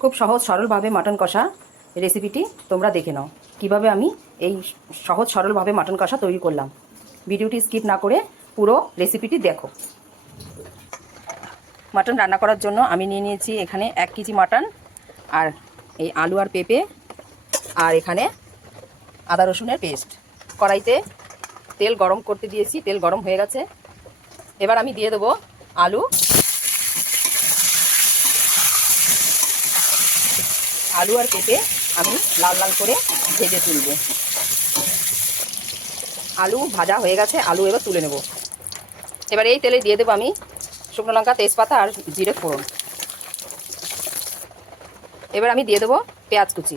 খুব সহজ সরলভাবে মাটন কষা রেসিপিটি তোমরা দেখে নাও কিভাবে আমি এই সহজ সরলভাবে মাটন কষা তৈরি করলাম। ভিডিওটি স্কিপ না করে পুরো রেসিপিটি দেখো। মাটন রান্না করার জন্য আমি নিয়ে নিয়েছি এখানে 1 কেজি মাটন, আর এই আলু আর পেঁপে, আর এখানে আদা রসুনের পেস্ট। কড়াইতে তেল গরম করতে দিয়েছি, তেল গরম হয়ে গেছে। এবার আমি দিয়ে দেবো আলু আর পেঁপে আমি লাল লাল করে ভেজে তুলব। আলু ভাজা হয়ে গেছে, আলু এবার তুলে নেব। এবার এই তেলে দিয়ে দেবো আমি শুকনো লঙ্কা, তেজপাতা আর জিরে ফোড়ন। এবার আমি দিয়ে দেবো পেঁয়াজ কুচি।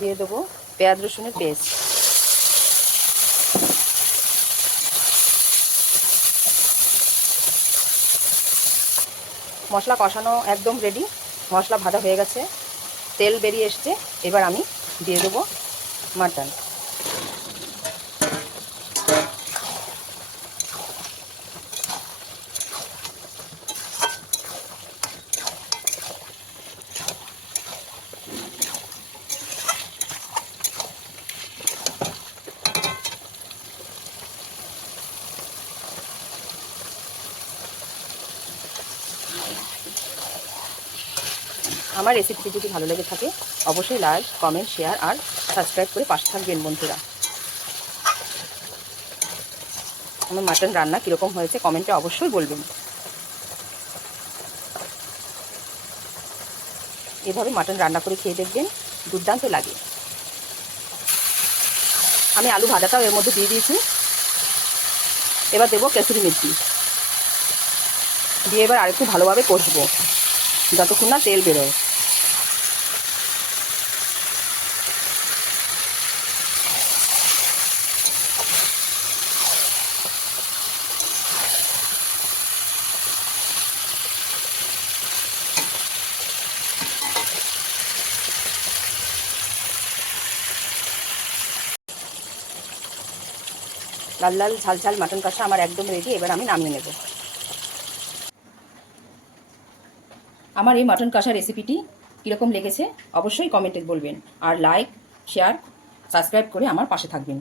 দিয়ে দেবো পেঁয়াজ রসুনের পেস্ট। মশলা কষানো একদম রেডি, মশলা ভাজা হয়ে গেছে, তেল বেরিয়ে এসছে। এবার আমি দিয়ে দেবো মাটন। আমার রেসিপিটি যদি ভালো লেগে থাকে অবশ্যই লাইক, কমেন্ট, শেয়ার আর সাবস্ক্রাইব করে পাশে থাকবেন বন্ধুরা। আমার মাটন রান্না কীরকম হয়েছে কমেন্টে অবশ্যই বলবেন। এভাবে মাটন রান্না করে খেয়ে দেখবেন, দুর্দান্ত লাগে। আমি আলু ভাজাটাও এর মধ্যে দিয়ে দিয়েছি। এবার দেবো কেসুরি মেথি দিয়ে এবার আরেকটু ভালোভাবে কষবো যতক্ষণ না তেল বেরোয়। লাল লাল ঝাল ঝাল মাটন কষা আমার একদম রেডি। এবার আমি নামিয়ে নেব। আমার এই মাটন কষা রেসিপিটি কীরকম লেগেছে অবশ্যই কমেন্টে বলবেন, আর লাইক, শেয়ার, সাবস্ক্রাইব করে আমার পাশে থাকবেন।